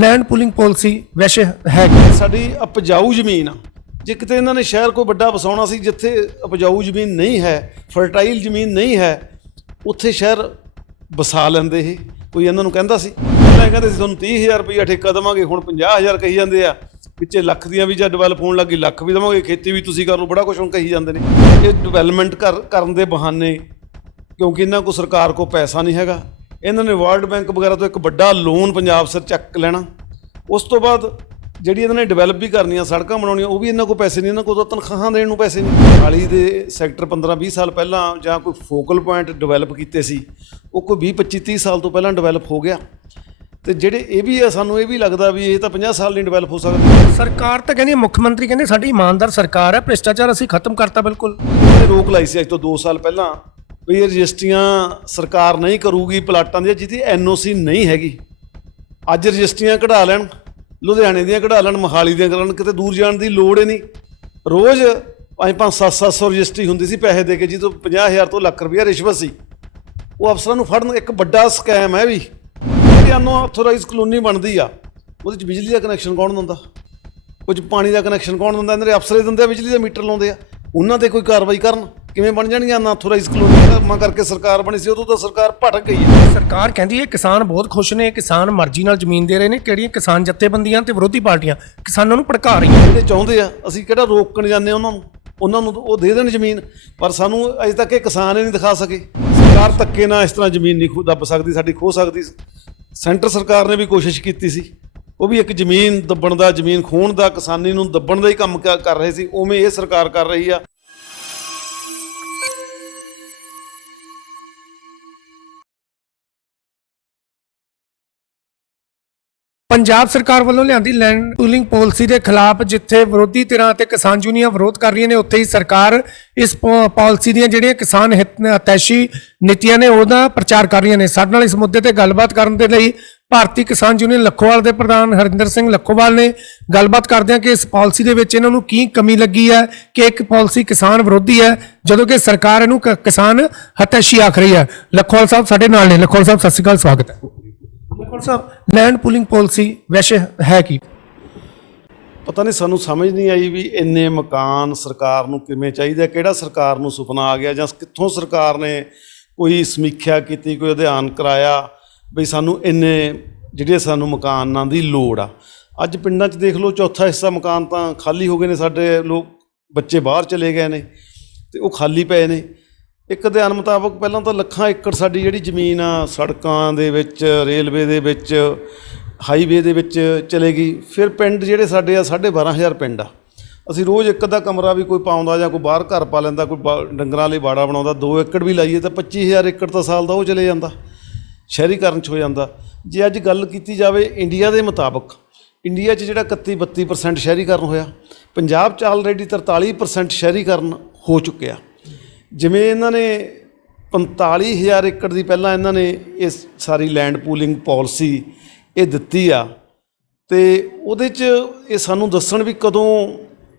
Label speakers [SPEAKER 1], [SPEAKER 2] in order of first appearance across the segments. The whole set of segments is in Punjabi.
[SPEAKER 1] ਲੈਂਡ ਪੂਲਿੰਗ ਪਾਲਿਸੀ ਵੈਸੇ ਹੈ ਕੀ?
[SPEAKER 2] ਸਾਡੀ ਉਪਜਾਊ ਜ਼ਮੀਨ ਆ। ਜੇ ਕਿਤੇ ਇਹਨਾਂ ਨੇ ਸ਼ਹਿਰ ਕੋਈ ਵੱਡਾ ਵਸਾਉਣਾ ਸੀ, ਜਿੱਥੇ ਉਪਜਾਊ ਜ਼ਮੀਨ ਨਹੀਂ ਹੈ ਫਰਟਾਈਲ ਜ਼ਮੀਨ ਨਹੀਂ ਹੈ, ਉੱਥੇ ਸ਼ਹਿਰ ਵਸਾ ਲੈਂਦੇ ਇਹ। ਕੋਈ ਇਹਨਾਂ ਨੂੰ ਕਹਿੰਦਾ ਸੀ? ਪਹਿਲਾਂ ਇਹ ਕਹਿੰਦੇ ਸੀ, ਤੁਹਾਨੂੰ 30000 ਰੁਪਈਆ ਠੇਕਾ ਦੇਵਾਂਗੇ, ਹੁਣ 50000 ਕਹੀ ਜਾਂਦੇ ਆ। ਵਿੱਚੇ ਲੱਖ ਦੀਆਂ ਵੀ ਜਾਂ ਡਿਵੈਲਪ ਹੋਣ ਲੱਗੀ ਲੱਖ ਵੀ ਦੇਵਾਂਗੇ। ਖੇਤੀ ਵੀ ਤੁਸੀਂ ਕਰ ਲਓ, ਬੜਾ ਕੁਝ ਹੁਣ ਕਹੀ ਜਾਂਦੇ ਨੇ। ਇਹ ਡਿਵੈਲਪਮੈਂਟ ਕਰ, ਕਰਨ ਦੇ ਬਹਾਨੇ, ਕਿਉਂਕਿ ਇਹਨਾਂ ਕੋ ਸਰਕਾਰ ਕੋ ਪੈਸਾ ਨਹੀਂ ਹੈਗਾ। ਇਹਨਾਂ ਨੇ ਵਰਲਡ ਬੈਂਕ ਵਗੈਰਾ ਤੋਂ ਇੱਕ ਵੱਡਾ ਲੋਨ ਪੰਜਾਬ ਸਰ ਚੱਕ ਲੈਣਾ। ਉਸ ਤੋਂ ਬਾਅਦ ਜਿਹੜੀ ਇਹਨਾਂ ਨੇ ਡਿਵੈਲਪ ਵੀ ਕਰਨੀਆਂ ਸੜਕਾਂ ਬਣਾਉਣੀਆਂ ਉਹ ਵੀ ਇਹਨਾਂ ਕੋਲ ਪੈਸੇ ਨਹੀਂ ਇਹਨਾਂ ਕੋਲ ਤਾਂ ਤਨਖਾਹਾਂ ਦੇਣ ਨੂੰ ਪੈਸੇ ਨਹੀਂ। ਹਾਲੀ ਦੇ ਸੈਕਟਰ 15 20 ਸਾਲ ਪਹਿਲਾਂ ਜਾਂ ਕੋਈ ਫੋਕਲ ਪੁਆਇੰਟ ਡਿਵੈਲਪ ਕੀਤੇ ਸੀ ਉਹ ਕੋਈ 20 25 30 ਸਾਲ ਤੋਂ ਪਹਿਲਾਂ ਡਿਵੈਲਪ ਹੋ ਗਿਆ। ਤੇ ਜਿਹੜੇ ਇਹ ਵੀ ਆ ਸਾਨੂੰ ਇਹ ਵੀ ਲੱਗਦਾ ਵੀ ਇਹ ਤਾਂ 50 ਸਾਲ ਨਹੀਂ ਡਿਵੈਲਪ ਹੋ ਸਕਦੀ।
[SPEAKER 1] ਸਰਕਾਰ ਤਾਂ ਕਹਿੰਦੀ ਮੁੱਖ ਮੰਤਰੀ ਕਹਿੰਦੇ ਸਾਡੀ ਇਮਾਨਦਾਰ ਸਰਕਾਰ ਹੈ ਭ੍ਰਿਸ਼ਟਾਚਾਰ ਅਸੀਂ ਖਤਮ ਕਰਤਾ ਬਿਲਕੁਲ।
[SPEAKER 2] ਰੋਕ ਲਾਈ ਸੀ ਅੱਜ ਤੋਂ 2 ਸਾਲ ਪਹਿਲਾਂ। ਵੀ ਇਹ ਰਜਿਸਟਰੀਆਂ ਸਰਕਾਰ ਨਹੀਂ ਕਰੂਗੀ ਪਲਾਟਾਂ ਦੀਆਂ ਜਿਹਦੀ ਐਨਓਸੀ ਨਹੀਂ ਹੈਗੀ। ਅੱਜ ਰਜਿਸਟਰੀਆਂ ਕਢਾ ਲੈਣ, ਲੁਧਿਆਣੇ ਦੀਆਂ ਕਢਾ ਲੈਣ, ਮੋਹਾਲੀ ਦੀਆਂ ਕਰਨ ਕਿਤੇ ਦੂਰ ਜਾਣ ਦੀ ਲੋੜ ਹੀ ਨਹੀਂ। ਰੋਜ਼ ਪੰਜ ਪੰਜ 700 ਰਜਿਸਟਰੀ ਹੁੰਦੀ ਸੀ ਪੈਸੇ ਦੇ ਕੇ, ਜਿਹਦੇ ਤੋਂ 50000 ਤੋਂ ਲੱਖ ਰੁਪਇਆ ਰਿਸ਼ਵਤ ਸੀ। ਉਹ ਅਫਸਰਾਂ ਨੂੰ ਫੜਨ, ਇੱਕ ਵੱਡਾ ਸਕੈਮ ਹੈ ਵੀ। ਜਿਹੜੀ ਅਨਆਥੋਰਾਈਜ਼ ਕਲੋਨੀ ਬਣਦੀ ਆ, ਉਹਦੇ ਚ ਬਿਜਲੀ ਦਾ ਕਨੈਕਸ਼ਨ ਕੌਣ ਦਿੰਦਾ? ਕੁਝ ਪਾਣੀ ਦਾ ਕਨੈਕਸ਼ਨ ਕੌਣ ਦਿੰਦਾ? ਇਹਨਾਂ ਦੇ ਅਫਸਰੇ ਦਿੰਦੇ ਆ, ਬਿਜਲੀ ਦਾ ਮੀਟਰ ਲਾਉਂਦੇ ਆ। ਉਹਨਾਂ ਤੇ ਕੋਈ ਕਾਰਵਾਈ ਕਰਨ? ਕਿਵੇਂ ਬਣ ਜਾਣਗੀਆਂ ਅਨਆਥੋਰਾਈਜ਼ ਕਲੋਨੀ ਕੰਮਾਂ ਕਰਕੇ ਸਰਕਾਰ ਬਣੀ ਸੀ ਉਦੋਂ ਤਾਂ ਸਰਕਾਰ ਭਟਕ ਗਈ ਹੈ।
[SPEAKER 1] ਸਰਕਾਰ ਕਹਿੰਦੀ ਹੈ ਕਿਸਾਨ ਬਹੁਤ ਖੁਸ਼ ਨੇ ਕਿਸਾਨ ਮਰਜ਼ੀ ਨਾਲ ਜ਼ਮੀਨ ਦੇ ਰਹੇ ਨੇ ਕਿਹੜੀਆਂ ਕਿਸਾਨ ਜਥੇਬੰਦੀਆਂ ਤੇ ਵਿਰੋਧੀ ਪਾਰਟੀਆਂ? ਕਿਸਾਨਾਂ ਨੂੰ ਭੜਕਾ ਰਹੀਆਂ
[SPEAKER 2] ਜਿਹੜੇ ਚਾਹੁੰਦੇ ਆ ਅਸੀਂ ਕਿਹੜਾ ਰੋਕਣ ਜਾਂਦੇ ਉਹਨਾਂ ਨੂੰ? ਉਹਨਾਂ ਨੂੰ ਉਹ ਦੇ ਦੇਣ ਜ਼ਮੀਨ ਪਰ ਸਾਨੂੰ ਅਜੇ ਤੱਕ ਇਹ ਕਿਸਾਨ ਹੀ ਨਹੀਂ ਦਿਖਾ ਸਕੇ। ਸਰਕਾਰ ਧੱਕੇ ਨਾਲ ਇਸ ਤਰ੍ਹਾਂ ਜ਼ਮੀਨ ਨਹੀਂ ਖੋ ਦੱਬ ਸਕਦੀ ਸਾਡੀ ਖੋ ਸਕਦੀ ਸੈਂਟਰ ਸਰਕਾਰ ਨੇ ਵੀ ਕੋਸ਼ਿਸ਼ ਕੀਤੀ ਸੀ। ਉਹ ਵੀ ਇੱਕ ਜ਼ਮੀਨ ਦੱਬਣ ਦਾ, ਜ਼ਮੀਨ ਖੋਣ ਦਾ, ਕਿਸਾਨੀ ਨੂੰ ਦੱਬਣ ਦਾ ਹੀ ਕੰਮ ਕਰ ਰਹੇ ਸੀ, ਉਵੇਂ ਇਹ ਸਰਕਾਰ ਕਰ ਰਹੀ ਆ।
[SPEAKER 1] ਪੰਜਾਬ ਸਰਕਾਰ ਵੱਲੋਂ ਲਿਆਂਦੀ ਲੈਂਡ ਪੂਲਿੰਗ ਪਾਲਿਸੀ ਦੇ ਖਿਲਾਫ ਜਿੱਥੇ ਵਿਰੋਧੀ ਧਿਰਾਂ ਤੇ ਕਿਸਾਨ ਯੂਨੀਅਨ ਵਿਰੋਧ ਕਰ ਰਹੀਆਂ ਨੇ, ਉੱਥੇ ਹੀ ਸਰਕਾਰ ਇਸ ਪ- ਪਾਲਿਸੀ ਦੀਆਂ ਜਿਹੜੀਆਂ ਕਿਸਾਨ ਹਿੱਤ ਹਿਤੈਸ਼ੀ ਨੀਤੀਆਂ ਨੇ, ਉਹਦਾ ਪ੍ਰਚਾਰ ਕਰ ਰਹੀਆਂ ਨੇ। ਸਾਡੇ ਨਾਲ ਇਸ ਮੁੱਦੇ ਤੇ ਗੱਲਬਾਤ ਕਰਨ ਦੇ ਲਈ ਭਾਰਤੀ ਕਿਸਾਨ ਯੂਨੀਅਨ ਲੱਖੋਵਾਲ ਦੇ ਪ੍ਰਧਾਨ ਹਰਿੰਦਰ ਸਿੰਘ ਲੱਖੋਵਾਲ ਨੇ ਗੱਲਬਾਤ ਕਰਦੇ ਆ ਕਿ ਇਸ ਪਾਲਿਸੀ ਦੇ ਵਿੱਚ ਇਹਨਾਂ ਨੂੰ ਕੀ ਕਮੀ ਲੱਗੀ ਹੈ ਕਿ ਇੱਕ ਪਾਲਿਸੀ ਕਿਸਾਨ ਵਿਰੋਧੀ ਹੈ ਜਦੋਂ ਕਿ ਸਰਕਾਰ ਇਹਨੂੰ ਕ- ਕਿਸਾਨ ਹਿਤੈਸ਼ੀ ਆਖ ਰਹੀ ਹੈ। ਲੱਖੋਵਾਲ ਸਾਹਿਬ ਸਾਡੇ ਨਾਲ ਨੇ। ਲੱਖੋਵਾਲ ਸਾਹਿਬ ਸਤਿ ਸ਼੍ਰੀ ਅਕਾਲ ਸਵਾਗਤ ਹੈ। Lakhowal sahib land pooling policy ਵੈਸੇ ਹੈ ਕੀ?
[SPEAKER 2] ਪਤਾ ਨਹੀਂ ਸਾਨੂੰ ਸਮਝ ਨਹੀਂ ਆਈ ਵੀ ਇੰਨੇ ਮਕਾਨ ਸਰਕਾਰ ਨੂੰ ਕਿਵੇਂ ਚਾਹੀਦਾ ਕਿਹੜਾ ਸਰਕਾਰ ਨੂੰ ਸੁਪਨਾ ਆ ਗਿਆ ਜਾਂ ਕਿੱਥੋਂ ਸਰਕਾਰ ਨੇ ਕੋਈ ਸਮੀਖਿਆ ਕੀਤੀ ਕੋਈ ਅਧਿਐਨ ਕਰਾਇਆ। ਬਈ ਸਾਨੂੰ ਇੰਨੇ ਜਿਹੜੇ ਸਾਨੂੰ ਮਕਾਨਾਂ ਦੀ ਲੋੜ ਆ। ਅੱਜ ਪਿੰਡਾਂ 'ਚ ਦੇਖ ਲਓ, ਚੌਥਾ ਹਿੱਸਾ ਮਕਾਨ ਤਾਂ ਖਾਲੀ ਹੋ ਗਏ ਨੇ, ਸਾਡੇ ਲੋਕ ਬੱਚੇ ਬਾਹਰ ਚਲੇ ਗਏ ਨੇ ਤੇ ਉਹ ਖਾਲੀ ਪਏ ਨੇ। ਇੱਕ ਅਧਿਐਨ ਮੁਤਾਬਕ ਪਹਿਲਾਂ ਤਾਂ ਲੱਖਾਂ ਏਕੜ ਸਾਡੀ ਜਿਹੜੀ ਜ਼ਮੀਨ ਆ, ਸੜਕਾਂ ਦੇ ਵਿੱਚ, ਰੇਲਵੇ ਦੇ ਵਿੱਚ, ਹਾਈਵੇ ਦੇ ਵਿੱਚ ਚਲੇ ਗਈ। ਫਿਰ ਪਿੰਡ ਜਿਹੜੇ ਸਾਡੇ ਆ 12500 ਪਿੰਡ ਆ। ਅਸੀਂ ਰੋਜ਼ ਇੱਕ ਅੱਧਾ ਕਮਰਾ ਵੀ ਕੋਈ ਪਾਉਂਦਾ ਜਾਂ ਕੋਈ ਬਾਹਰ ਘਰ ਪਾ ਲੈਂਦਾ, ਕੋਈ ਬਾ- ਡੰਗਰਾਂ ਲਈ ਬਾੜਾ ਬਣਾਉਂਦਾ 2 ਏਕੜ ਵੀ ਲਾਈਏ ਤਾਂ 25000 ਏਕੜ ਤਾਂ ਸਾਲ ਦਾ ਉਹ ਚਲੇ ਜਾਂਦਾ। ਸ਼ਹਿਰੀਕਰਨ ਚ ਹੋ ਜਾਂਦਾ। ਜੇ ਅੱਜ ਗੱਲ ਕੀਤੀ ਜਾਵੇ ਇੰਡੀਆ ਦੇ ਮੁਤਾਬਕ, ਇੰਡੀਆ 'ਚ ਜਿਹੜਾ 31 32% ਸ਼ਹਿਰੀਕਰਨ ਹੋਇਆ, ਪੰਜਾਬ 'ਚ ਆਲਰੇਡੀ 43% ਸ਼ਹਿਰੀਕਰਨ ਹੋ ਚੁੱਕਿਆ। ਜਿਵੇਂ ਇਹਨਾਂ ਨੇ 45000 ਏਕੜ ਦੀ ਪਹਿਲਾਂ ਇਹਨਾਂ ਨੇ ਇਸ ਸਾਰੀ ਲੈਂਡ ਪੂਲਿੰਗ ਪਾਲਿਸੀ ਇਹ ਦਿੱਤੀ ਆ, ਤੇ ਉਹਦੇ 'ਚ ਇਹ ਸਾਨੂੰ ਦੱਸਣ ਵੀ ਕਦੋਂ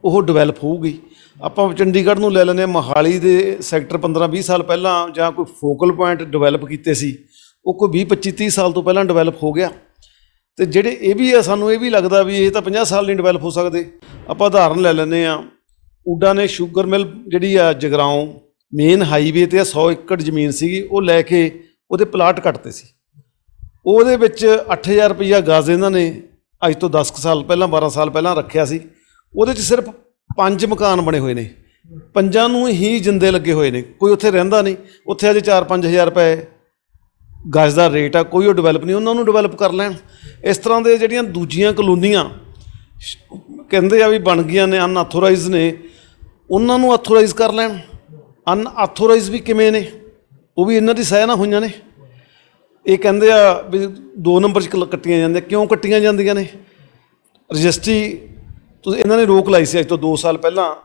[SPEAKER 2] ਉਹ ਡਿਵੈਲਪ ਹੋਊਗੀ। ਆਪਾਂ ਚੰਡੀਗੜ੍ਹ ਨੂੰ ਲੈ ਲੈਂਦੇ ਹਾਂ, ਮੋਹਾਲੀ ਦੇ ਸੈਕਟਰ 15 20 ਸਾਲ ਪਹਿਲਾਂ ਜਾਂ ਕੋਈ ਫੋਕਲ ਪੁਆਇੰਟ ਡਿਵੈਲਪ ਕੀਤੇ ਸੀ ਉਹ ਕੋਈ 20 25 30 ਸਾਲ ਤੋਂ ਪਹਿਲਾਂ ਡਿਵੈਲਪ ਹੋ ਗਿਆ। ਤੇ ਜਿਹੜੇ ਇਹ ਵੀ ਆ, ਸਾਨੂੰ ਇਹ ਵੀ ਲੱਗਦਾ ਵੀ ਇਹ ਤਾਂ 50 ਸਾਲ ਨਹੀਂ ਡਿਵੈਲਪ ਹੋ ਸਕਦੇ। ਆਪਾਂ ਉਦਾਹਰਨ ਲੈ ਲੈਂਦੇ ਆ ਊਡਾ ਨੇ ਸ਼ੂਗਰ ਮਿਲ ਜਿਹੜੀ ਆ ਜਗਰਾਉਂ, ਮੇਨ ਹਾਈਵੇ ਤੇ ਆ 100 ਏਕੜ ਜ਼ਮੀਨ ਸੀਗੀ, ਉਹ ਲੈ ਕੇ ਉਹਦੇ ਪਲਾਟ ਕੱਟਦੇ ਸੀ। ਉਹਦੇ ਵਿੱਚ 8000 ਰੁਪਈਆ ਗਾਜ਼ ਇਹਨਾਂ ਨੇ ਅੱਜ ਤੋਂ 10 ਕੁ ਸਾਲ ਪਹਿਲਾਂ 12 ਸਾਲ ਪਹਿਲਾਂ ਰੱਖਿਆ ਸੀ। ਉਹਦੇ 'ਚ ਸਿਰਫ ਪੰਜ ਮਕਾਨ ਬਣੇ ਹੋਏ ਨੇ। ਪੰਜਾਂ ਨੂੰ ਹੀ ਜਿੰਦੇ ਲੱਗੇ ਹੋਏ ਨੇ। ਕੋਈ ਉੱਥੇ ਰਹਿੰਦਾ ਨਹੀਂ। ਉੱਥੇ ਅਜੇ 4-5000 ਰੁਪਏ ਗਜ ਦਾ ਰੇਟ ਆ, ਕੋਈ ਉਹ ਡਿਵੈਲਪ ਨਹੀਂ, ਉਹਨਾਂ ਨੂੰ ਡਿਵੈਲਪ ਕਰ ਲੈਣ। ਇਸ ਤਰ੍ਹਾਂ ਦੇ ਜਿਹੜੀਆਂ ਦੂਜੀਆਂ ਕਲੋਨੀਆਂ ਸ਼- ਕਹਿੰਦੇ ਆ ਵੀ ਬਣ ਗਈਆਂ ਨੇ ਅਨਆਥੋਰਾਈਜ਼ ਨੇ, ਉਹਨਾਂ ਨੂੰ ਆਥੋਰਾਈਜ਼ ਕਰ ਲੈਣ। ਅਨਆਥੋਰਾਈਜ਼ ਵੀ ਕਿਵੇਂ ਨੇ? ਉਹ ਵੀ ਇਹਨਾਂ ਦੀ ਸਹਿ ਨਾ ਹੋਈਆਂ ਨੇ। ਇਹ ਕਹਿੰਦੇ ਆ ਵੀ ਦੋ ਨੰਬਰ 'ਚ ਕਲ- ਕੱਟੀਆਂ ਜਾਂਦੀਆਂ, ਕਿਉਂ ਕੱਟੀਆਂ ਜਾਂਦੀਆਂ ਨੇ? ਰਜਿਸਟਰੀ, ਤੁਸੀਂ ਇਹਨਾਂ ਨੇ ਰੋਕ ਲਾਈ ਸੀ ਅੱਜ ਤੋਂ 2 ਸਾਲ ਪਹਿਲਾਂ,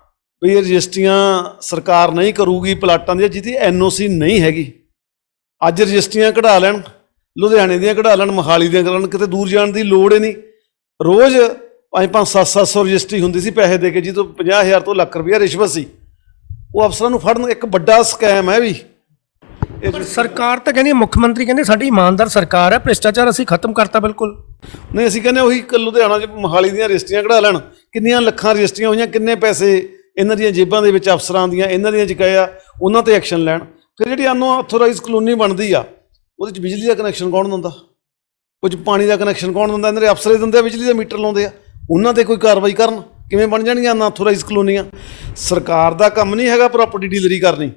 [SPEAKER 2] ਵੀ ਇਹ ਰਜਿਸਟਰੀਆਂ ਸਰਕਾਰ ਨਹੀਂ ਕਰੂਗੀ, ਪਲਾਟਾਂ ਦੀ ਜਿਹਦੀ ਐਨਓਸੀ ਨਹੀਂ ਹੈਗੀ। ਅੱਜ ਰਜਿਸਟਰੀਆਂ ਕਢਾ ਲੈਣ ਲੁਧਿਆਣੇ ਦੀਆਂ ਕਢਾ ਲੈਣ ਮੋਹਾਲੀ ਦੀਆਂ ਕਰਨ ਕਿਤੇ ਦੂਰ ਜਾਣ ਦੀ ਲੋੜ ਹੀ ਨਹੀਂ। ਰੋਜ਼ ਪੰਜ ਪੰਜ 700 ਰਜਿਸਟਰੀ ਹੁੰਦੀ ਸੀ ਪੈਸੇ ਦੇ ਕੇ ਜੀ ਤੋਂ 50000 ਤੋਂ ਲੱਖ ਰੁਪਇਆ ਰਿਸ਼ਵਤ ਸੀ। ਉਹ ਅਫਸਰਾਂ ਨੂੰ ਫੜਨ ਇੱਕ ਵੱਡਾ ਸਕੈਮ ਹੈ ਵੀ।
[SPEAKER 1] ਪਰ ਸਰਕਾਰ ਤਾਂ ਕਹਿੰਦੀ ਮੁੱਖ ਮੰਤਰੀ ਕਹਿੰਦੇ ਸਾਡੀ ਇਮਾਨਦਾਰ ਸਰਕਾਰ ਹੈ ਭ੍ਰਿਸ਼ਟਾਚਾਰ ਅਸੀਂ ਖਤਮ ਕਰਤਾ ਬਿਲਕੁਲ।
[SPEAKER 2] ਨਹੀਂ ਅਸੀਂ ਕਹਿੰਦੇ ਉਹੀ ਲੁਧਿਆਣਾ ਚ ਮੋਹਾਲੀ ਦੀਆਂ ਰਜਿਸਟਰੀਆਂ ਕਢਾ ਲੈਣ। ਕਿੰਨੀਆਂ ਲੱਖਾਂ ਰਜਿਸਟਰੀਆਂ ਹੋਈਆਂ ਕਿੰਨੇ ਪੈਸੇ ਇਹਨਾਂ ਦੀਆਂ ਜੇਬਾਂ ਦੇ ਵਿੱਚ ਅਫਸਰਾਂ ਦੀਆਂ ਇਹਨਾਂ ਦੀਆਂ ਚੁਕਾਏ ਆ ਉਹਨਾਂ ਤੇ ਐਕਸ਼ਨ ਲੈਣ। ਫਿਰ ਜਿਹੜੀ ਅਨੋ ਅਥੋਰਾਈਜ਼ ਕਲੋਨੀ ਬਣਦੀ ਆ, ਉਹਦੇ ਚ ਬਿਜਲੀ ਦਾ ਕਨੈਕਸ਼ਨ ਕੌਣ ਦਿੰਦਾ? ਉਹ 'ਚ ਪਾਣੀ ਦਾ ਕਨੈਕਸ਼ਨ ਕੌਣ ਦਿੰਦਾ? ਇਹਨਾਂ ਦੇ ਅਫਸਰੇ ਦਿੰਦੇ ਆ, ਬਿਜਲੀ ਦੇ ਮੀਟਰ ਲਾਉਂਦੇ ਆ। ਉਹਨਾਂ ਤੇ ਕੋਈ ਕਾਰਵਾਈ ਕਰਨ? ਕਿਵੇਂ ਬਣ ਜਾਣਗੀਆਂ ਅਨਆਥੋਰਾਈਜ਼ ਕਲੋਨੀਆਂ ਸਰਕਾਰ ਦਾ ਕੰਮ ਨਹੀਂ ਹੈਗਾ ਪ੍ਰਾਪਰਟੀ ਡੀਲਰੀ ਕਰਨੀ।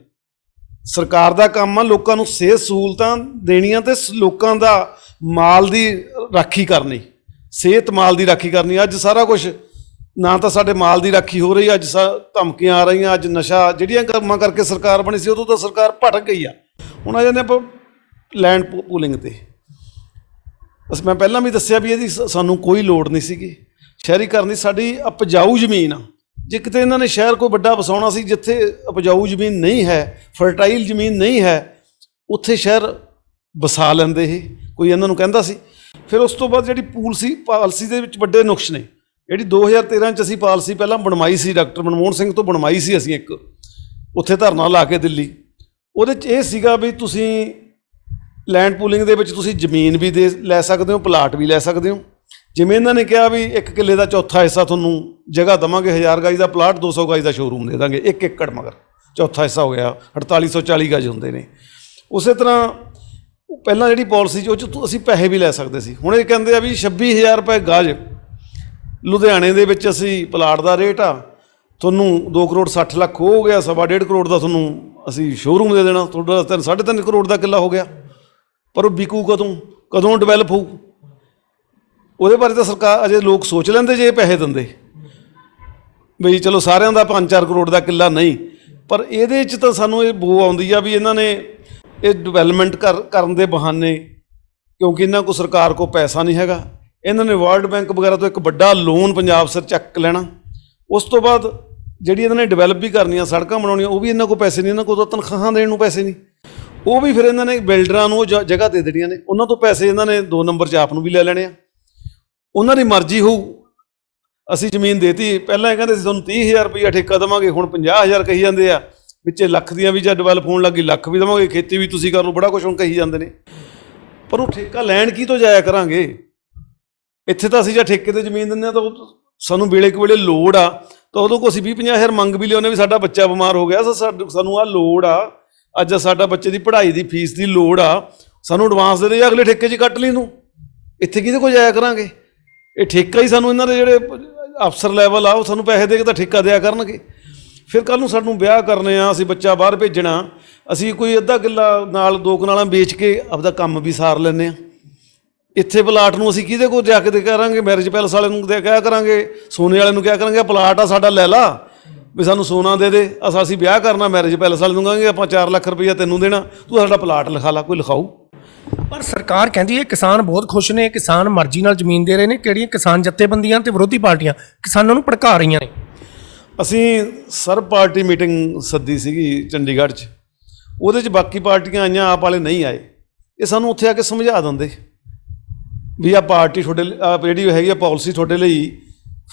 [SPEAKER 2] ਸਰਕਾਰ ਦਾ ਕੰਮ ਆ ਲੋਕਾਂ ਨੂੰ ਸਿਹਤ ਸਹੂਲਤਾਂ ਦੇਣੀਆਂ ਤੇ ਸ- ਲੋਕਾਂ ਦਾ ਮਾਲ ਦੀ ਰਾਖੀ ਕਰਨੀ। ਸਿਹਤ ਮਾਲ ਦੀ ਰਾਖੀ ਕਰਨੀ। ਅੱਜ ਸਾਰਾ ਕੁਝ ਨਾ ਤਾਂ ਸਾਡੇ ਮਾਲ ਦੀ ਰਾਖੀ ਹੋ ਰਹੀ, ਅੱਜ ਸਾ- ਧਮਕੀਆਂ ਆ ਰਹੀਆਂ, ਅੱਜ ਨਸ਼ਾ, ਜਿਹੜੀਆਂ ਕੰਮਾਂ ਕਰਕੇ ਸਰਕਾਰ ਬਣੀ ਸੀ, ਉਦੋਂ ਤਾਂ ਸਰਕਾਰ ਭਟਕ ਗਈ ਆ। ਹੁਣ ਆ ਜਾਂਦੇ ਆਪਾਂ ਲੈਂਡ ਪੂਲਿੰਗ ਤੇ। ਬਸ ਮੈਂ ਪਹਿਲਾਂ ਵੀ ਦੱਸਿਆ ਵੀ ਇਹਦੀ ਸ- ਸਾਨੂੰ ਕੋਈ ਲੋੜ ਨਹੀਂ ਸੀਗੀ। ਸ਼ਹਿਰੀਕਰਨ ਦੀ ਸਾਡੀ ਉਪਜਾਊ ਜ਼ਮੀਨ ਆ। ਜੇ ਕਿਤੇ ਇਹਨਾਂ ਨੇ ਸ਼ਹਿਰ ਕੋਈ ਵੱਡਾ ਵਸਾਉਣਾ ਸੀ, ਜਿੱਥੇ ਉਪਜਾਊ ਜ਼ਮੀਨ ਨਹੀਂ ਹੈ ਫਰਟਾਈਲ ਜ਼ਮੀਨ ਨਹੀਂ ਹੈ, ਉੱਥੇ ਸ਼ਹਿਰ ਵਸਾ ਲੈਂਦੇ ਇਹ ਕੋਈ ਇਹਨਾਂ ਨੂੰ ਕਹਿੰਦਾ ਸੀ। ਫਿਰ ਉਸ ਤੋਂ ਬਾਅਦ ਜਿਹੜੀ ਪੂਲ ਸੀ, ਪਾਲਸੀ ਦੇ ਵਿੱਚ ਵੱਡੇ ਨੁਕਸ ਨੇ। ਜਿਹੜੀ 2013 ਚ ਅਸੀਂ ਪਾਲਿਸੀ ਪਹਿਲਾਂ ਬਣਵਾਈ ਸੀ, ਡਾਕਟਰ ਮਨਮੋਹਨ ਸਿੰਘ ਤੋਂ ਬਣਵਾਈ ਸੀ ਅਸੀਂ ਇੱਕ। ਉੱਥੇ ਧਰਨਾ ਲਾ ਕੇ ਦਿੱਲੀ। ਉਹਦੇ ਚ ਇਹ ਸੀਗਾ ਵੀ ਤੁਸੀਂ ਲੈਂਡ ਪੂਲਿੰਗ ਦੇ ਵਿੱਚ ਤੁਸੀਂ ਜ਼ਮੀਨ ਵੀ ਦੇ, ਲੈ ਸਕਦੇ ਹੋ, ਪਲਾਟ ਵੀ ਲੈ ਸਕਦੇ ਹੋ। ਜਿਵੇਂ ਇਹਨਾਂ ਨੇ ਕਿਹਾ ਵੀ ਇੱਕ ਕਿੱਲੇ ਦਾ ਚੌਥਾ ਹਿੱਸਾ ਤੁਹਾਨੂੰ ਜਗ੍ਹਾ ਦਵਾਂਗੇ 1000 ਗਜ ਦਾ ਪਲਾਟ 200 ਗਜ ਦਾ ਸ਼ੋਰੂਮ ਦੇ ਦਾਂਗੇ, ਇੱਕ ਏਕੜ ਮਗਰ। ਚੌਥਾ ਹਿੱਸਾ ਹੋ ਗਿਆ 4840 ਗਜ ਹੁੰਦੇ ਨੇ। ਉਸੇ ਤਰ੍ਹਾਂ ਪਹਿਲਾਂ ਜਿਹੜੀ ਪਾਲਿਸੀ ਸੀ, ਉਹ ਚ ਅਸੀਂ ਪੈਸੇ ਵੀ ਲੈ ਸਕਦੇ ਸੀ। ਹੁਣ ਇਹ ਕਹਿੰਦੇ ਆ ਵੀ 26000 ਰੁਪਏ ਗਜ ਲੁਧਿਆਣੇ ਦੇ ਵਿੱਚ ਅਸੀਂ ਪਲਾਟ ਦਾ ਰੇਟ ਆ, ਤੁਹਾਨੂੰ 2 ਕਰੋੜ 60 ਲੱਖ ਹੋ ਗਿਆ, ਸਵਾ ਡੇਢ ਕਰੋੜ ਦਾ ਤੁਹਾਨੂੰ ਅਸੀਂ ਸ਼ੋਰੂਮ ਦੇ ਦੇਣਾ, ਤੁਹਾਡਾ ਤਿੰਨ- ਸਾਢੇ ਤਿੰਨ ਕਰੋੜ ਦਾ ਕਿੱਲਾ ਹੋ ਗਿਆ। ਪਰ ਉਹ ਵਿਕੂ ਕਦੋਂ? ਕਦੋਂ ਡਿਵੈਲਪ ਹੋਊ? ਉਹਦੇ ਬਾਰੇ ਤਾਂ ਸਰਕਾਰ, ਅਜੇ ਲੋਕ ਸੋਚ ਲੈਂਦੇ ਜੇ ਪੈਸੇ ਦਿੰਦੇ। ਬਈ ਚਲੋ ਸਾਰਿਆਂ ਦਾ 5-4 ਕਰੋੜ ਦਾ ਕਿੱਲਾ ਨਹੀਂ, ਪਰ ਇਹਦੇ 'ਚ ਤਾਂ ਸਾਨੂੰ ਇਹ ਬੋ ਆਉਂਦੀ ਆ ਵੀ ਇਹਨਾਂ ਨੇ ਇਹ ਡਿਵੈਲਪਮੈਂਟ ਕਰ, ਕਰਨ ਦੇ ਬਹਾਨੇ, ਕਿਉਂਕਿ ਇਹਨਾਂ ਕੋ ਸਰਕਾਰ ਕੋ ਪੈਸਾ ਨਹੀਂ ਹੈਗਾ। ਇਹਨਾਂ ਨੇ ਵਰਲਡ ਬੈਂਕ ਵਗੈਰਾ ਤੋਂ ਇੱਕ ਵੱਡਾ ਲੋਨ ਪੰਜਾਬ ਸਰ ਚੱਕ ਲੈਣਾ। ਉਸ ਤੋਂ ਬਾਅਦ ਜਿਹੜੀ ਇਹਨਾਂ ਨੇ ਡਿਵੈਲਪ ਵੀ ਕਰਨੀਆਂ, ਸੜਕਾਂ ਬਣਾਉਣੀਆਂ, ਉਹ ਵੀ ਇਹਨਾਂ ਕੋਲ ਪੈਸੇ ਨਹੀਂ, ਇਹਨਾਂ ਕੋਲ ਤਾਂ ਤਨਖਾਹਾਂ ਦੇਣ ਨੂੰ ਪੈਸੇ ਨਹੀਂ। ਉਹ ਵੀ ਫਿਰ ਇਹਨਾਂ ਨੇ ਬਿਲਡਰਾਂ ਨੂੰ ਉਹ ਜਗ੍ਹਾ ਦੇ ਦੇਣੀਆਂ ਨੇ। ਉਹਨਾਂ ਤੋਂ ਪੈਸੇ ਇਹਨਾਂ ਨੇ ਦੋ ਨੰਬਰ 'ਚ ਆਪ ਨੂੰ ਵੀ ਲੈ ਲੈਣੇ ਆ। ਉਹਨਾਂ ਦੀ ਮਰਜ਼ੀ ਹੋਊ। ਅਸੀਂ ਜ਼ਮੀਨ ਦੇਤੀ, ਪਹਿਲਾਂ ਇਹ ਕਹਿੰਦੇ ਸੀ, ਤੁਹਾਨੂੰ 30000 ਰੁਪਈਆ ਠੇਕਾ ਦੇਵਾਂਗੇ, ਹੁਣ 50000 ਕਹੀ ਜਾਂਦੇ ਆ। ਵਿੱਚੇ ਲੱਖ ਦੀਆਂ ਵੀ ਜਾਂ ਡਿਵੈਲਪ ਹੋਣ ਲੱਗੀ ਲੱਖ ਵੀ ਦੇਵਾਂਗੇ, ਖੇਤੀ ਵੀ ਤੁਸੀਂ ਕਰ ਲਓ, ਬੜਾ ਕੁਝ ਹੁਣ ਕਹੀ ਜਾਂਦੇ ਨੇ। ਪਰ ਉਹ ਠੇਕਾ ਲੈਣ ਕੀ ਤੋਂ ਜਾਇਆ ਕਰਾਂਗੇ? ਇੱਥੇ ਤਾਂ ਅਸੀਂ ਜੇ ਠੇਕੇ ਤੇ ਜ਼ਮੀਨ ਦਿੰਦੇ ਆ ਤਾਂ ਉਹ ਸਾਨੂੰ ਵੇਲੇ ਕੁ ਵੇਲੇ ਲੋੜ ਆ। ਤਾਂ ਉਦੋਂ ਕੋ ਅਸੀਂ 20 50000 ਮੰਗ ਵੀ ਲਿਆਉਂਦੇ ਵੀ ਸਾਡਾ ਬੱਚਾ ਬਿਮਾਰ ਹੋ ਗਿਆ। ਸੋ ਸਾਡ- ਸਾਨੂੰ ਆ ਲੋੜ ਆ। ਅੱਜ ਸਾਡਾ ਬੱਚੇ ਦੀ ਪੜ੍ਹਾਈ ਦੀ ਫੀਸ ਦੀ ਲੋੜ ਆ। ਸਾਨੂੰ ਐਡਵਾਂਸ ਦੇ ਦੇ ਜਾਂ ਅਗਲੇ ਠੇਕੇ 'ਚ ਕੱਟ ਲਈ ਨੂੰ। ਇੱਥੇ ਕਿਹਦੇ ਕੋਲ ਜਾਇਆ ਕਰਾਂਗੇ? ਇਹ ਠੇਕਾ ਹੀ ਸਾਨੂੰ ਇਹਨਾਂ ਦੇ ਜਿਹੜੇ ਅਫਸਰ ਲੈਵਲ ਆ, ਉਹ ਸਾਨੂੰ ਪੈਸੇ ਦੇ ਕੇ ਤਾਂ ਠੇਕਾ ਦਿਆ ਕਰਨਗੇ। ਫਿਰ ਕੱਲ ਨੂੰ ਸਾਨੂੰ ਵਿਆਹ ਕਰਨੇ ਆ, ਅਸੀਂ ਬੱਚਾ ਬਾਹਰ ਭੇਜਣਾ। ਅਸੀਂ ਕੋਈ ਅੱਧਾ ਕਿੱਲਾ ਨਾਲ, ਦੋ ਕਨਾਲਾਂ ਵੇਚ ਕੇ ਆਪਦਾ ਕੰਮ ਵੀ ਸਾਰ ਲੈਂਦੇ ਆ। ਇੱਥੇ ਪਲਾਟ ਨੂੰ ਅਸੀਂ ਕਿਹਦੇ ਕੋਲ ਜਾ ਕੇ ਦੇ ਕਰਾਂਗੇ ਮੈਰਿਜ ਪੈਲਸ ਵਾਲੇ ਨੂੰ ਦੇ ਕਿਹਾ ਕਰਾਂਗੇ। ਸੋਨੇ ਵਾਲੇ ਨੂੰ ਕਿਹਾ ਕਰਾਂਗੇ ਪਲਾਟ ਆ ਸਾਡਾ ਲੈ ਲਾ। ਵੀ ਸਾਨੂੰ ਸੋਨਾ ਦੇ ਦੇ। ਅਸਾਂ ਅਸੀਂ ਵਿਆਹ ਕਰਨਾ ਮੈਰਿਜ ਪੈਲਸ ਵਾਲੇ ਨੂੰ ਕਹਾਂਗੇ ਆਪਾਂ 4 ਲੱਖ ਰੁਪਈਆ ਤੈਨੂੰ ਦੇਣਾ। ਤੂੰ ਸਾਡਾ ਪਲਾਟ ਲਿਖਾ ਲਾ ਕੋਈ ਲਿਖਾਊ?
[SPEAKER 1] ਪਰ ਸਰਕਾਰ ਕਹਿੰਦੀ ਹੈ ਕਿਸਾਨ ਬਹੁਤ ਖੁਸ਼ ਨੇ ਕਿਸਾਨ ਮਰਜ਼ੀ ਨਾਲ ਜ਼ਮੀਨ ਦੇ ਰਹੇ ਨੇ ਕਿਹੜੀਆਂ ਕਿਸਾਨ ਜਥੇਬੰਦੀਆਂ ਤੇ ਵਿਰੋਧੀ ਪਾਰਟੀਆਂ ਕਿਸਾਨਾਂ ਨੂੰ ਭੜਕਾ ਰਹੀਆਂ ਨੇ?
[SPEAKER 2] ਅਸੀਂ ਸਰਬ ਪਾਰਟੀ ਮੀਟਿੰਗ ਸੱਦੀ ਸੀਗੀ ਚੰਡੀਗੜ੍ਹ 'ਚ। ਉਹਦੇ 'ਚ ਬਾਕੀ ਪਾਰਟੀਆਂ ਆਈਆਂ ਆਪ ਵਾਲੇ ਨਹੀਂ ਆਏ। ਇਹ ਸਾਨੂੰ ਉੱਥੇ ਆ ਕੇ ਸਮਝਾ ਦਿੰਦੇ। ਵੀ ਆ ਪਾਰਟੀ ਤੁਹਾਡੇ ਲਈ- ਆਹ ਜਿਹੜੀ ਹੈਗੀ ਆ ਪਾਲਿਸੀ ਤੁਹਾਡੇ ਲਈ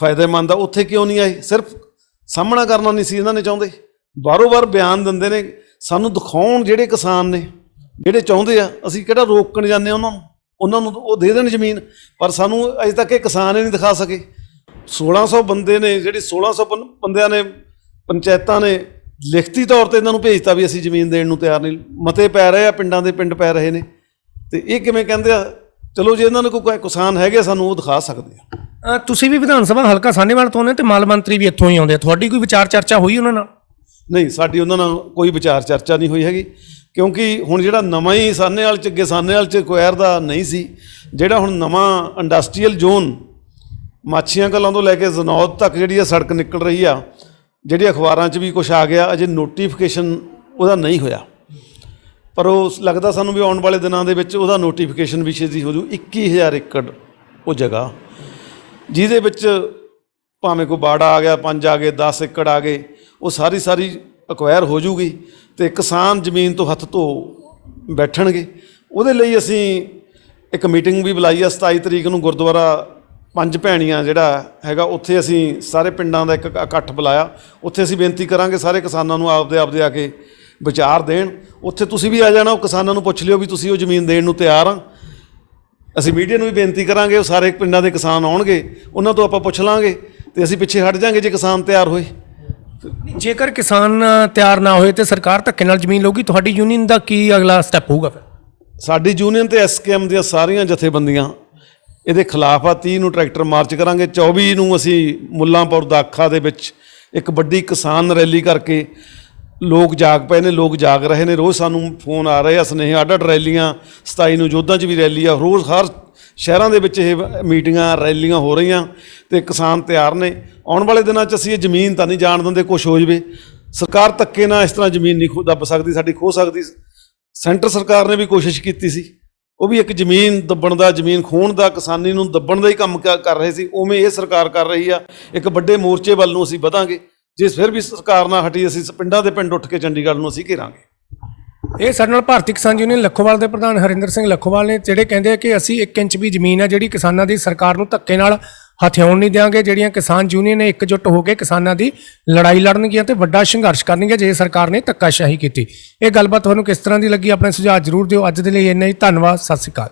[SPEAKER 2] ਫਾਇਦੇਮੰਦ ਆ, ਉੱਥੇ ਕਿਉਂ ਨਹੀਂ ਆਏ ਸਿਰਫ ਸਾਹਮਣਾ ਕਰਨਾ ਨਹੀਂ ਸੀ ਇਹਨਾਂ ਨੇ ਚਾਹੁੰਦੇ। ਬਾਰੋ ਬਾਰ ਬਿਆਨ ਦਿੰਦੇ ਨੇ, ਸਾਨੂੰ ਦਿਖਾਉਣ ਜਿਹੜੇ ਕਿਸਾਨ ਨੇ, ਜਿਹੜੇ ਚਾਹੁੰਦੇ ਆ, ਅਸੀਂ ਕਿਹੜਾ ਰੋਕਣ ਜਾਂਦੇ ਆ ਉਹਨਾਂ ਨੂੰ? ਉਹਨਾਂ ਨੂੰ ਉਹ ਦੇ ਦੇਣ ਜ਼ਮੀਨ, ਪਰ ਸਾਨੂੰ ਅਜੇ ਤੱਕ ਇਹ ਕਿਸਾਨ ਹੀ ਨਹੀਂ ਦਿਖਾ ਸਕੇ। 1600 ਬੰਦੇ ਨੇ, ਜਿਹੜੇ 1600 ਬੰ- ਬੰਦਿਆਂ ਨੇ ਪੰਚਾਇਤਾਂ ਨੇ ਲਿਖਤੀ ਤੌਰ ਤੇ ਇਹਨਾਂ ਨੂੰ ਭੇਜਤਾ ਵੀ ਅਸੀਂ ਜ਼ਮੀਨ ਦੇਣ ਨੂੰ ਤਿਆਰ ਨਹੀਂ। ਮਤੇ ਪੈ ਰਹੇ ਆ, ਪਿੰਡਾਂ ਦੇ ਪਿੰਡ ਪੈ ਰਹੇ ਨੇ। ਤੇ ਇਹ ਕਿਵੇਂ ਕਹਿੰਦੇ ਆ? ਚਲੋ ਜੇ ਇਹਨਾਂ ਨੂੰ ਕੋਈ ਕਿਸਾਨ ਹੈਗੇ ਸਾਨੂੰ ਉਹ ਦਿਖਾ ਸਕਦੇ ਆ।
[SPEAKER 1] ਅ, ਤੁਸੀਂ ਵੀ ਵਿਧਾਨ ਸਭਾ ਹਲਕਾ ਸਾਹਨੇਵਾਲ ਤੋਂ ਨੇ ਤੇ ਮਾਲ ਮੰਤਰੀ ਵੀ ਇੱਥੋਂ ਹੀ ਆਉਂਦੇ ਆ। ਤੁਹਾਡੀ ਕੋਈ ਵਿਚਾਰ ਚਰਚਾ ਹੋਈ ਉਹਨਾਂ ਨਾਲ?
[SPEAKER 2] ਨਹੀਂ ਸਾਡੀ ਉਹਨਾਂ ਨਾਲ ਕੋਈ ਵਿਚਾਰ ਚਰਚਾ ਨਹੀਂ ਹੋਈ ਹੈਗੀ। ਕਿਉਂਕਿ ਹੁਣ ਜਿਹੜਾ ਨਵਾਂ ਹੀ ਸਾਨੇਵਾਲ ਚ ਅੱਗੇ ਸਾਨੇਵਾਲ ਚ ਕੁਐਰ ਦਾ ਨਹੀਂ ਸੀ ਜਿਹੜਾ ਹੁਣ ਨਵਾਂ ਇੰਡਸਟਰੀਅਲ ਜ਼ੋਨ ਮਾਛੀਆਂ ਕਲਾਂ ਤੋਂ ਲੈ ਕੇ ਜ਼ਨੌਦ ਤੱਕ ਜਿਹੜੀ ਇਹ ਸੜਕ ਨਿਕਲ ਰਹੀ ਆ ਜਿਹੜੀ ਅਖਬਾਰਾਂ 'ਚ ਵੀ ਕੁਝ ਆ ਗਿਆ ਅਜੇ ਨੋਟੀਫਿਕੇਸ਼ਨ ਉਹਦਾ ਨਹੀਂ ਹੋਇਆ। ਪਰ ਉਹ ਲੱਗਦਾ ਸਾਨੂੰ ਵੀ ਆਉਣ ਵਾਲੇ ਦਿਨਾਂ ਦੇ ਵਿੱਚ ਉਹਦਾ ਨੋਟੀਫਿਕੇਸ਼ਨ ਵੀ ਛੇਤੀ ਹੋ ਜੂ। 21000 ਏਕੜ ਉਹ ਜਗ੍ਹਾ, ਜਿਹਦੇ ਵਿੱਚ ਭਾਵੇਂ ਕੋਈ ਬਾੜਾ ਆ ਗਿਆ, ਪੰਜ ਆ ਗਏ 10 ਏਕੜ ਆ ਗਏ, ਉਹ ਸਾਰੀ ਸਾਰੀ ਅਕਵਾਇਰ ਹੋ ਜੂਗੀ ਤੇ ਕਿਸਾਨ ਜ਼ਮੀਨ ਤੋਂ ਹੱਥ ਧੋ ਬੈਠਣਗੇ। ਉਹਦੇ ਲਈ ਅਸੀਂ ਇੱਕ ਮੀਟਿੰਗ ਵੀ ਬੁਲਾਈ ਆ 27 ਤਰੀਕ ਨੂੰ ਗੁਰਦੁਆਰਾ ਪੰਜ ਭੈਣੀਆਂ ਜਿਹੜਾ ਹੈਗਾ, ਉੱਥੇ ਅਸੀਂ ਸਾਰੇ ਪਿੰਡਾਂ ਦਾ ਇੱਕ ਇਕੱਠ ਬੁਲਾਇਆ। ਉੱਥੇ ਅਸੀਂ ਬੇਨਤੀ ਕਰਾਂਗੇ ਸਾਰੇ ਕਿਸਾਨਾਂ ਨੂੰ ਆਪਦੇ ਆਪਦੇ ਆ ਕੇ ਵਿਚਾਰ ਦੇਣ। ਉੱਥੇ ਤੁਸੀਂ ਵੀ ਆ ਜਾਣਾ ਉਹ ਕਿਸਾਨਾਂ ਨੂੰ ਪੁੱਛ ਲਿਓ ਵੀ ਤੁਸੀਂ ਉਹ ਜ਼ਮੀਨ ਦੇਣ ਨੂੰ ਤਿਆਰ ਆ। ਅਸੀਂ ਮੀਡੀਆ ਨੂੰ ਵੀ ਬੇਨਤੀ ਕਰਾਂਗੇ ਉਹ ਸਾਰੇ ਪਿੰਡਾਂ ਦੇ ਕਿਸਾਨ ਆਉਣਗੇ ਉਹਨਾਂ ਤੋਂ ਆਪਾਂ ਪੁੱਛ ਲਾਂਗੇ ਤੇ ਅਸੀਂ ਪਿੱਛੇ ਹਟ ਜਾਾਂਗੇ ਜੇ ਕਿਸਾਨ ਤਿਆਰ ਹੋਏ।
[SPEAKER 1] ਜੇਕਰ ਕਿਸਾਨ ਤਿਆਰ ਨਾ ਹੋਏ ਤੇ ਸਰਕਾਰ ਧੱਕੇ ਨਾਲ ਜ਼ਮੀਨ ਲਊਗੀ ਤੁਹਾਡੀ ਯੂਨੀਅਨ ਦਾ ਕੀ ਅਗਲਾ ਸਟੈਪ ਹੋਊਗਾ ਫਿਰ?
[SPEAKER 2] ਸਾਡੀ ਯੂਨੀਅਨ ਤੇ ਐਸਕੇਐਮ ਦੀਆਂ ਸਾਰੀਆਂ ਜਥੇਬੰਦੀਆਂ ਇਹਦੇ ਖਿਲਾਫ ਆ 30 ਨੂੰ ਟਰੈਕਟਰ ਮਾਰਚ ਕਰਾਂਗੇ 24 ਨੂੰ ਅਸੀਂ ਮੁੱਲਾਂਪੁਰ ਦਾਖਾ ਦੇ ਵਿੱਚ ਇੱਕ ਵੱਡੀ ਕਿਸਾਨ ਰੈਲੀ ਕਰਕੇ ਲੋਕ ਜਾਗ ਪਏ ਨੇ, ਲੋਕ ਜਾਗ ਰਹੇ ਨੇ। ਰੋਜ਼ ਸਾਨੂੰ ਫੋਨ ਆ ਰਹੇ ਆ, ਸੁਨੇਹੇ। ਅੱਡ ਅੱਡ ਰੈਲੀਆਂ 27 ਨੂੰ ਜੋਧਾਂ 'ਚ ਵੀ ਰੈਲੀ ਆ। ਰੋਜ਼ ਹਰ ਸ਼ਹਿਰਾਂ ਦੇ ਵਿੱਚ ਇਹ ਮੀਟਿੰਗਾਂ, ਰੈਲੀਆਂ ਹੋ ਰਹੀਆਂ ਤੇ ਕਿਸਾਨ ਤਿਆਰ ਨੇ। ਆਉਣ ਵਾਲੇ ਦਿਨਾਂ 'ਚ ਅਸੀਂ ਇਹ ਜ਼ਮੀਨ ਤਾਂ ਨਹੀਂ ਜਾਣ ਦਿੰਦੇ ਕੁਝ ਹੋ ਜਵੇ। ਸਰਕਾਰ ਧੱਕੇ ਨਾਲ ਇਸ ਤਰ੍ਹਾਂ ਜ਼ਮੀਨ ਨਹੀਂ ਖੋ, ਦੱਬ ਸਕਦੀ, ਸਾਡੀ ਖੋ ਸਕਦੀ। ਸੈਂਟਰ ਸਰਕਾਰ ਨੇ ਵੀ ਕੋਸ਼ਿਸ਼ ਕੀਤੀ ਸੀ। ਉਹ ਵੀ ਇੱਕ ਜ਼ਮੀਨ ਦੱਬਣ ਦਾ, ਜ਼ਮੀਨ ਖੋਣ ਦਾ, ਕਿਸਾਨੀ ਨੂੰ ਦੱਬਣ ਦਾ ਹੀ ਕੰਮ ਕ- ਕਰ ਰਹੇ ਸੀ। ਉਵੇਂ ਇਹ ਸਰਕਾਰ ਕਰ ਰਹੀ ਆ। ਇੱਕ ਵੱਡੇ ਮੋਰਚੇ ਵੱਲ ਨੂੰ ਅਸੀਂ ਵਧਾਂਗੇ। ਜੇ ਫਿਰ ਵੀ ਸਰਕਾਰ ਨਾ ਹਟੀ, ਅਸੀਂ ਪਿੰਡਾਂ ਦੇ ਪਿੰਡ ਉੱਠ ਕੇ ਚੰਡੀਗੜ੍ਹ ਨੂੰ ਅਸੀਂ ਘੇਰਾਂਗੇ।
[SPEAKER 1] ਇਹ ਸਾਡੇ ਨਾਲ ਭਾਰਤੀ ਕਿਸਾਨ ਯੂਨੀਅਨ ਲੱਖੋਵਾਲ ਦੇ ਪ੍ਰਧਾਨ ਹਰਿੰਦਰ ਸਿੰਘ ਲੱਖੋਵਾਲ ਨੇ, ਜਿਹੜੇ ਕਹਿੰਦੇ ਆ ਕਿ ਅਸੀਂ 1 ਇੰਚ ਵੀ ਜ਼ਮੀਨ ਹੈ ਜਿਹੜੀ ਕਿਸਾਨਾਂ ਦੀ ਸਰਕਾਰ ਨੂੰ ਧੱਕੇ ਨਾਲ ਹਥਿਆਉਣ ਨਹੀਂ ਦੇਵਾਂਗੇ ਜਿਹੜੀਆਂ ਕਿਸਾਨ ਯੂਨੀਅਨ ਨੇ ਇਕਜੁੱਟ ਹੋ ਕੇ ਕਿਸਾਨਾਂ ਦੀ ਲੜਾਈ ਲੜਨਗੀਆਂ ਤੇ ਵੱਡਾ ਸੰਘਰਸ਼ ਕਰਨਗੀਆਂ, ਜੇ ਸਰਕਾਰ ਨੇ ਧੱਕਾਸ਼ਾਹੀ ਕੀਤੀ। ਇਹ ਗੱਲਬਾਤ ਤੁਹਾਨੂੰ ਕਿਸ ਤਰ੍ਹਾਂ ਦੀ ਲੱਗੀ? ਆਪਣੇ ਸੁਝਾਅ ਜ਼ਰੂਰ ਦਿਓ। ਅੱਜ ਦੇ ਲਈ ਇੰਨਾ ਹੀ। ਧੰਨਵਾਦ। ਸਤਿ ਸ਼੍ਰੀ ਅਕਾਲ।